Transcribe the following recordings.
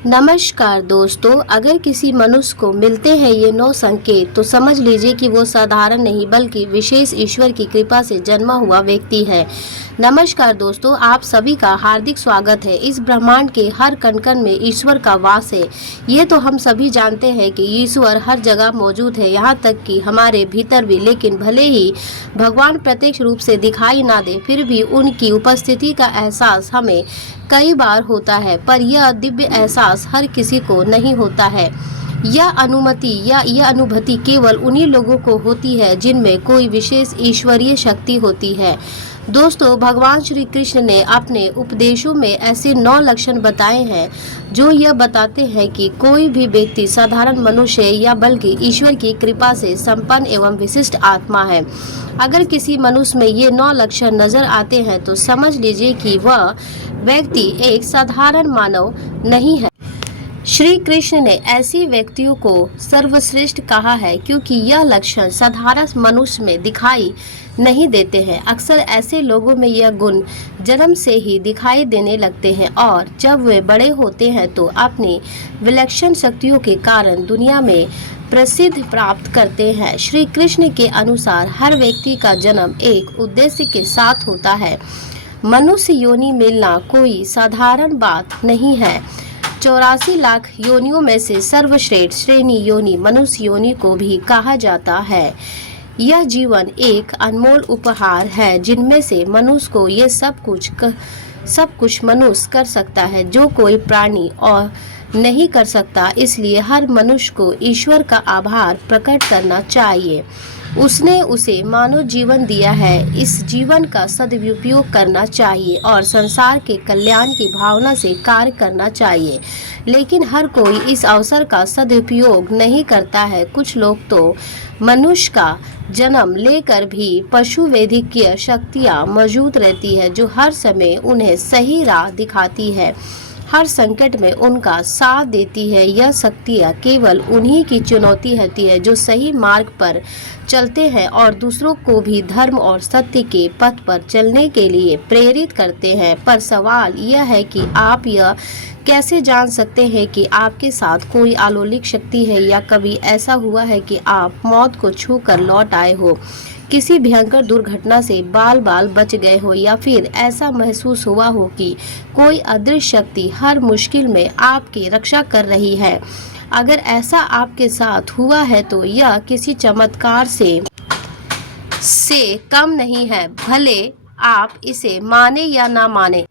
नमस्कार दोस्तों, अगर किसी मनुष्य को मिलते हैं ये 9 संकेत तो समझ लीजिए कि वो साधारण नहीं बल्कि विशेष ईश्वर की कृपा से जन्मा हुआ व्यक्ति है। नमस्कार दोस्तों, आप सभी का हार्दिक स्वागत है। इस ब्रह्मांड के हर कण-कण में ईश्वर का वास है। ये तो हम सभी जानते हैं कि ईश्वर हर जगह मौजूद है, यहाँ तक कि हमारे भीतर भी। लेकिन भले ही भगवान प्रत्यक्ष रूप से दिखाई ना दे, फिर भी उनकी उपस्थिति का एहसास हमें कई बार होता है। पर यह दिव्य एहसास हर किसी को नहीं होता है। यह अनुमति या यह अनुभूति केवल उन्हीं लोगों को होती है जिनमें कोई विशेष ईश्वरीय शक्ति होती है। दोस्तों, भगवान श्री कृष्ण ने अपने उपदेशों में ऐसे 9 लक्षण बताए हैं जो यह बताते हैं कि कोई भी व्यक्ति साधारण मनुष्य या बल्कि ईश्वर की कृपा से संपन्न एवं विशिष्ट आत्मा है। अगर किसी मनुष्य में ये 9 लक्षण नजर आते हैं तो समझ लीजिए कि वह व्यक्ति एक साधारण मानव नहीं है। श्री कृष्ण ने ऐसे व्यक्तियों को सर्वश्रेष्ठ कहा है क्योंकि यह लक्षण साधारण मनुष्य में दिखाई नहीं देते हैं। अक्सर ऐसे लोगों में यह गुण जन्म से ही दिखाई देने लगते हैं और जब वे बड़े होते हैं तो अपनी विलक्षण शक्तियों के कारण दुनिया में प्रसिद्ध प्राप्त करते हैं। श्री कृष्ण के अनुसार हर व्यक्ति का जन्म एक उद्देश्य के साथ होता है। मनुष्य योनि मिलना कोई साधारण बात नहीं है। 84 लाख योनियों में से सर्वश्रेष्ठ श्रेणी योनि मनुष्य योनि को भी कहा जाता है। यह जीवन एक अनमोल उपहार है जिनमें से मनुष्य को ये सब कुछ मनुष्य कर सकता है जो कोई प्राणी और नहीं कर सकता। इसलिए हर मनुष्य को ईश्वर का आभार प्रकट करना चाहिए। उसने उसे मानव जीवन दिया है। इस जीवन का सदुपयोग करना चाहिए और संसार के कल्याण की भावना से कार्य करना चाहिए। लेकिन हर कोई इस अवसर का सदुपयोग नहीं करता है। कुछ लोग तो मनुष्य का जन्म लेकर भी पशु वैद्यकीय शक्तियाँ मौजूद रहती है जो हर समय उन्हें सही राह दिखाती है, हर संकट में उनका साथ देती है। यह शक्तियाँ केवल उन्हीं की चुनौती होती है जो सही मार्ग पर चलते हैं और दूसरों को भी धर्म और सत्य के पथ पर चलने के लिए प्रेरित करते हैं। पर सवाल यह है कि आप यह कैसे जान सकते हैं कि आपके साथ कोई अलौकिक शक्ति है या कभी ऐसा हुआ है कि आप मौत को छू कर लौट आए हो, किसी भयंकर दुर्घटना से बाल बाल बच गए हो या फिर ऐसा महसूस हुआ हो कि कोई अदृश्य शक्ति हर मुश्किल में आपकी रक्षा कर रही है। अगर ऐसा आपके साथ हुआ है तो यह किसी चमत्कार से कम नहीं है, भले आप इसे माने या ना माने।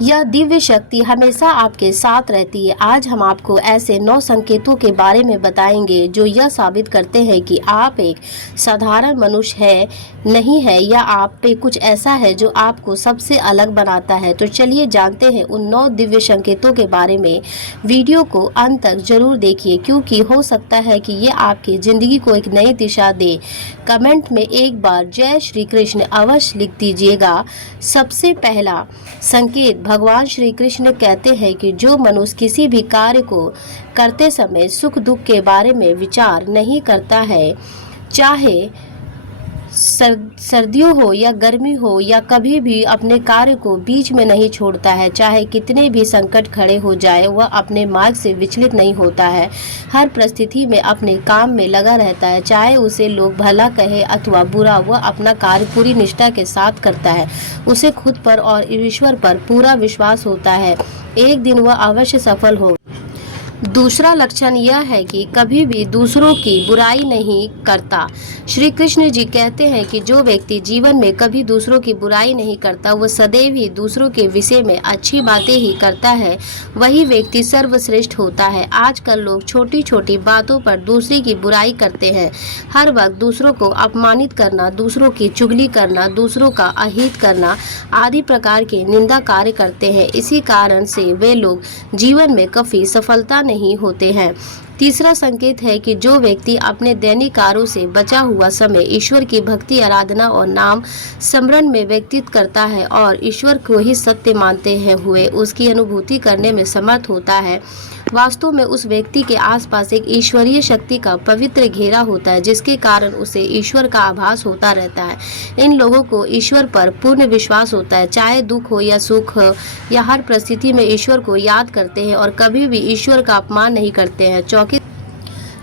यह दिव्य शक्ति हमेशा आपके साथ रहती है। आज हम आपको ऐसे 9 संकेतों के बारे में बताएंगे जो यह साबित करते हैं कि आप एक साधारण मनुष्य है नहीं है या आप पे कुछ ऐसा है जो आपको सबसे अलग बनाता है। तो चलिए जानते हैं उन 9 दिव्य संकेतों के बारे में। वीडियो को अंत तक जरूर देखिए क्योंकि हो सकता है कि ये आपकी ज़िंदगी को एक नई दिशा दे। कमेंट में एक बार जय श्री कृष्ण अवश्य लिख दीजिएगा। सबसे पहला संकेत, भगवान श्री कृष्ण कहते हैं कि जो मनुष्य किसी भी कार्य को करते समय सुख दुख के बारे में विचार नहीं करता है, चाहे सर्दियों हो या गर्मी हो, या कभी भी अपने कार्य को बीच में नहीं छोड़ता है, चाहे कितने भी संकट खड़े हो जाए, वह अपने मार्ग से विचलित नहीं होता है। हर परिस्थिति में अपने काम में लगा रहता है, चाहे उसे लोग भला कहे अथवा बुरा, वह अपना कार्य पूरी निष्ठा के साथ करता है। उसे खुद पर और ईश्वर पर पूरा विश्वास होता है, एक दिन वह अवश्य सफल होगा। दूसरा लक्षण यह है कि कभी भी दूसरों की बुराई नहीं करता। श्री कृष्ण जी कहते हैं कि जो व्यक्ति जीवन में कभी दूसरों की बुराई नहीं करता, वह सदैव ही दूसरों के विषय में अच्छी बातें ही करता है, वही व्यक्ति सर्वश्रेष्ठ होता है। आजकल लोग छोटी छोटी बातों पर दूसरे की बुराई करते हैं। हर वक्त दूसरों को अपमानित करना, दूसरों की चुगली करना, दूसरों का अहित करना आदि प्रकार के निंदा कार्य करते हैं। इसी कारण से वे लोग जीवन में कभी सफलता नहीं होते हैं। तीसरा संकेत है कि जो व्यक्ति अपने दैनिक कार्यों से बचा हुआ समय ईश्वर की भक्ति, आराधना और नाम स्मरण में व्यतीत करता है और ईश्वर को ही सत्य मानते हैं हुए उसकी अनुभूति करने में समर्थ होता है, वास्तव में उस व्यक्ति के आसपास एक ईश्वरीय शक्ति का पवित्र घेरा होता है, जिसके कारण उसे ईश्वर का आभास होता रहता है। इन लोगों को ईश्वर पर पूर्ण विश्वास होता है, चाहे दुख हो या सुख हो, या हर परिस्थिति में ईश्वर को याद करते हैं और कभी भी ईश्वर का अपमान नहीं करते हैं।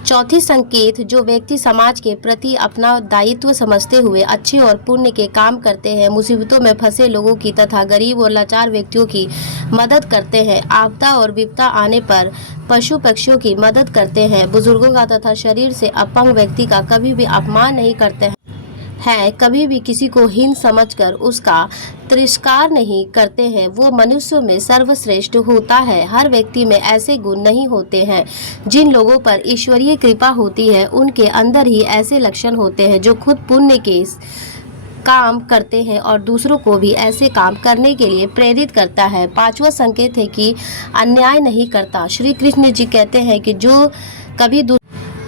चौथी संकेत, जो व्यक्ति समाज के प्रति अपना दायित्व समझते हुए अच्छे और पुण्य के काम करते हैं, मुसीबतों में फंसे लोगों की तथा गरीब और लाचार व्यक्तियों की मदद करते हैं, आपदा और विपदा आने पर पशु पक्षियों की मदद करते हैं, बुजुर्गों का तथा शरीर से अपंग व्यक्ति का कभी भी अपमान नहीं करते हैं, कभी भी किसी को हीन समझकर उसका तिरस्कार नहीं करते हैं, वो मनुष्यों में सर्वश्रेष्ठ होता है। हर व्यक्ति में ऐसे गुण नहीं होते हैं। जिन लोगों पर ईश्वरीय कृपा होती है, उनके अंदर ही ऐसे लक्षण होते हैं जो खुद पुण्य के काम करते हैं और दूसरों को भी ऐसे काम करने के लिए प्रेरित करता है। पांचवा संकेत है कि अन्याय नहीं करता। श्री कृष्ण जी कहते हैं कि जो कभी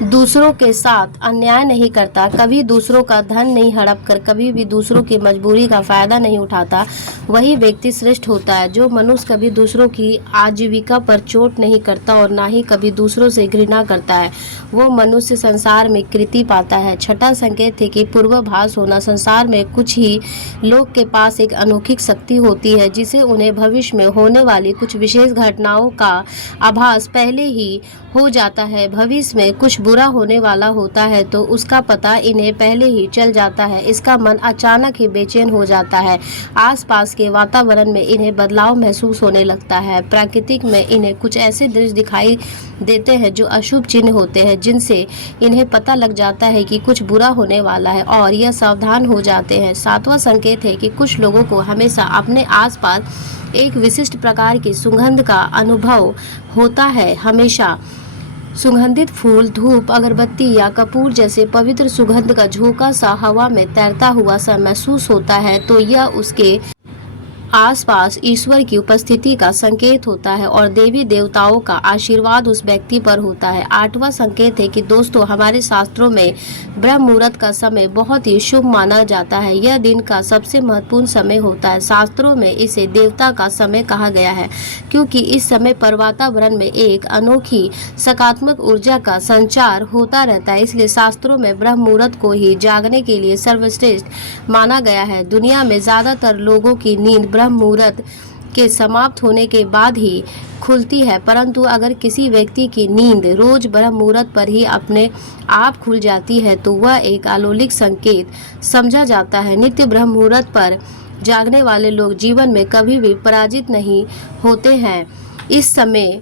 दूसरों के साथ अन्याय नहीं करता, कभी दूसरों का धन नहीं हड़प कर, कभी भी दूसरों की मजबूरी का फायदा नहीं उठाता, वही व्यक्ति श्रेष्ठ होता है। जो मनुष्य कभी दूसरों की आजीविका पर चोट नहीं करता और ना ही कभी दूसरों से घृणा करता है, वो मनुष्य संसार में कृति पाता है। छठा संकेत है कि पूर्वाभास होना। संसार में कुछ ही लोग के पास एक अनोखी शक्ति होती है, जिसे उन्हें भविष्य में होने वाली कुछ विशेष घटनाओं का आभास पहले ही हो जाता है। भविष्य में कुछ बुरा होने वाला होता है तो उसका पता इन्हें पहले ही चल जाता है। इसका मन अचानक ही बेचैन हो जाता है। आसपास के वातावरण में इन्हें बदलाव महसूस होने लगता है। प्राकृतिक में इन्हें कुछ ऐसे दृश्य दिखाई देते हैं जो अशुभ चिन्ह होते हैं, जिनसे इन्हें पता लग जाता है कि कुछ बुरा होने वाला है और यह सावधान हो जाते हैं। सातवां संकेत है कि कुछ लोगों को हमेशा अपने आसपास एक विशिष्ट प्रकार की सुगंध का अनुभव होता है। हमेशा सुगंधित फूल, धूप, अगरबत्ती या कपूर जैसे पवित्र सुगंध का झोंका सा हवा में तैरता हुआ सा महसूस होता है, तो यह उसके आसपास ईश्वर की उपस्थिति का संकेत होता है और देवी देवताओं का आशीर्वाद उस व्यक्ति पर होता है। आठवां संकेत है कि दोस्तों, हमारे शास्त्रों में ब्रह्म मुहूर्त का समय बहुत ही शुभ माना जाता है। यह दिन का सबसे महत्वपूर्ण समय होता है। शास्त्रों में इसे देवता का समय कहा गया है, क्योंकि इस समय पर वातावरण में एक अनोखी सकारात्मक ऊर्जा का संचार होता रहता है। इसलिए शास्त्रों में ब्रह्म मुहूर्त को ही जागने के लिए सर्वश्रेष्ठ माना गया है। दुनिया में ज्यादातर लोगों की नींद ब्रह्म मुहूर्त के समाप्त होने के बाद ही खुलती है, परंतु अगर किसी व्यक्ति की नींद रोज ब्रह्म मुहूर्त पर ही अपने आप खुल जाती है तो वह एक अलौकिक संकेत समझा जाता है। नित्य ब्रह्म मुहूर्त पर जागने वाले लोग जीवन में कभी भी पराजित नहीं होते हैं। इस समय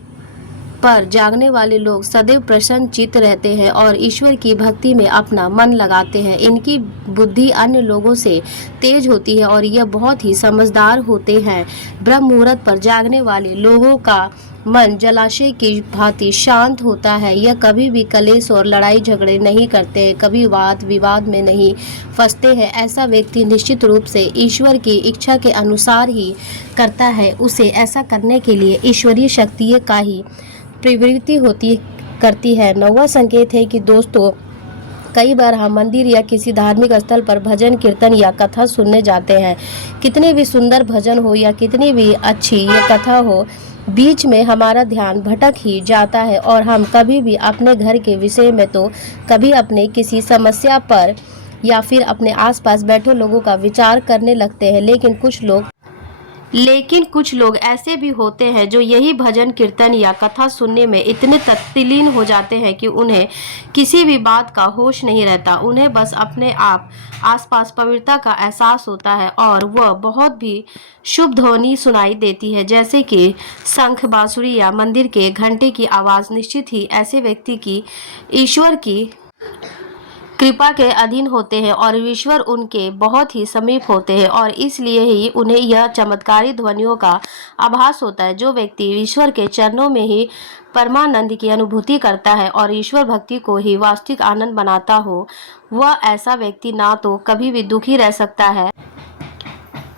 पर जागने वाले लोग सदैव प्रसन्न चित्त रहते हैं और ईश्वर की भक्ति में अपना मन लगाते हैं। इनकी बुद्धि अन्य लोगों से तेज होती है और यह बहुत ही समझदार होते हैं। ब्रह्म मुहूर्त पर जागने वाले लोगों का मन जलाशय की भांति शांत होता है। यह कभी भी कलेश और लड़ाई झगड़े नहीं करते हैं, कभी वाद विवाद में नहीं फंसते हैं। ऐसा व्यक्ति निश्चित रूप से ईश्वर की इच्छा के अनुसार ही करता है। उसे ऐसा करने के लिए ईश्वरीय शक्ति का ही प्रवृत्ति करती है। नौवां संकेत है कि दोस्तों, कई बार हम मंदिर या किसी धार्मिक स्थल पर भजन कीर्तन या कथा सुनने जाते हैं। कितने भी सुंदर भजन हो या कितनी भी अच्छी ये कथा हो, बीच में हमारा ध्यान भटक ही जाता है और हम कभी भी अपने घर के विषय में तो कभी अपने किसी समस्या पर या फिर अपने आसपास बैठे लोगों का विचार करने लगते हैं। लेकिन कुछ लोग ऐसे भी होते हैं जो यही भजन कीर्तन या कथा सुनने में इतने तल्लीन हो जाते हैं कि उन्हें किसी भी बात का होश नहीं रहता। उन्हें बस अपने आप आसपास पवित्रता का एहसास होता है और वह बहुत भी शुभ ध्वनि सुनाई देती है, जैसे कि शंख, बांसुरी या मंदिर के घंटे की आवाज़। निश्चित ही ऐसे व्यक्ति की ईश्वर की कृपा के अधीन होते हैं और ईश्वर उनके बहुत ही समीप होते हैं और इसलिए ही उन्हें यह चमत्कारी ध्वनियों का आभास होता है। जो व्यक्ति ईश्वर के चरणों में ही परमानंद की अनुभूति करता है और ईश्वर भक्ति को ही वास्तविक आनंद बनाता हो, वह ऐसा व्यक्ति ना तो कभी भी दुखी रह सकता है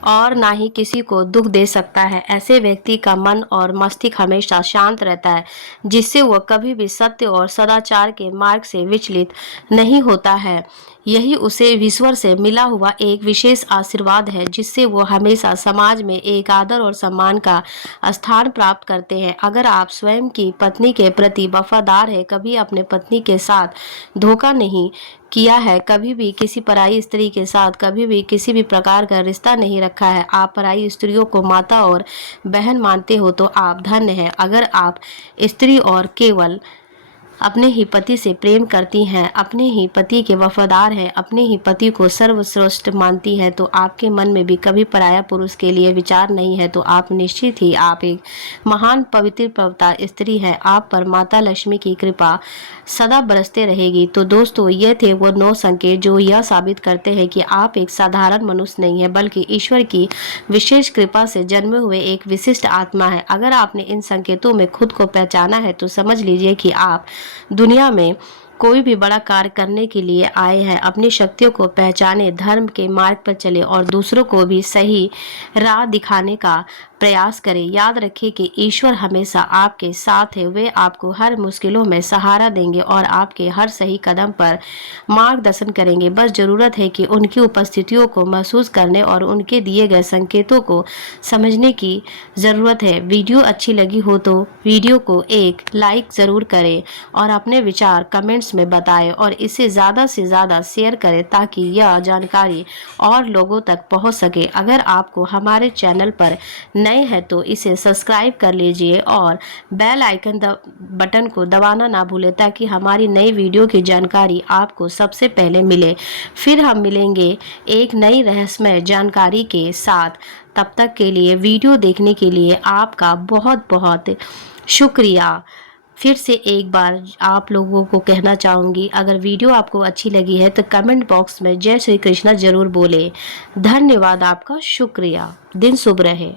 और ना ही किसी को दुख दे सकता है। ऐसे व्यक्ति का मन और मस्तिष्क हमेशा शांत रहता है, जिससे वह कभी भी सत्य और सदाचार के मार्ग से विचलित नहीं होता है। यही उसे ईश्वर से मिला हुआ एक विशेष आशीर्वाद है, जिससे वो हमेशा समाज में एक आदर और सम्मान का स्थान प्राप्त करते हैं। अगर आप स्वयं की पत्नी के प्रति वफादार हैं, कभी अपने पत्नी के साथ धोखा नहीं किया है, कभी भी किसी पराई स्त्री के साथ कभी भी किसी भी प्रकार का रिश्ता नहीं रखा है, आप पराई स्त्रियों को माता और बहन मानते हो, तो आप धन्य हैं। अगर आप स्त्री और केवल अपने ही पति से प्रेम करती हैं, अपने ही पति के वफादार हैं, अपने ही पति को सर्वश्रेष्ठ मानती हैं, तो आपके मन में भी कभी पराया पुरुष के लिए विचार नहीं है। तो आप निश्चित ही आप एक महान पवित्र पविता स्त्री हैं। आप पर माता लक्ष्मी की कृपा सदा बरसते रहेगी। तो दोस्तों, ये थे वो 9 संकेत जो यह साबित करते हैं कि आप एक साधारण मनुष्य नहीं है, बल्कि ईश्वर की विशेष कृपा से जन्मे हुए एक विशिष्ट आत्मा है। अगर आपने इन संकेतों में खुद को पहचाना है, तो समझ लीजिए कि आप दुनिया में कोई भी बड़ा कार्य करने के लिए आए हैं। अपनी शक्तियों को पहचाने, धर्म के मार्ग पर चले और दूसरों को भी सही राह दिखाने का प्रयास करें। याद रखें कि ईश्वर हमेशा आपके साथ है। वे आपको हर मुश्किलों में सहारा देंगे और आपके हर सही कदम पर मार्गदर्शन करेंगे। बस जरूरत है कि उनकी उपस्थितियों को महसूस करने और उनके दिए गए संकेतों को समझने की ज़रूरत है। वीडियो अच्छी लगी हो तो वीडियो को एक लाइक ज़रूर करें और अपने विचार कमेंट्स में बताएं और इसे ज़्यादा से ज़्यादा शेयर करें, ताकि यह जानकारी और लोगों तक पहुंच सके। अगर आपको हमारे चैनल पर नए हैं तो इसे सब्सक्राइब कर लीजिए और बेल आइकन बटन को दबाना ना भूलें, ताकि हमारी नई वीडियो की जानकारी आपको सबसे पहले मिले। फिर हम मिलेंगे एक नई रहस्यमय जानकारी के साथ। तब तक के लिए वीडियो देखने के लिए आपका बहुत बहुत शुक्रिया। फिर से एक बार आप लोगों को कहना चाहूँगी, अगर वीडियो आपको अच्छी लगी है तो कमेंट बॉक्स में जय श्री कृष्णा जरूर बोले। धन्यवाद, आपका शुक्रिया। दिन शुभ रहे।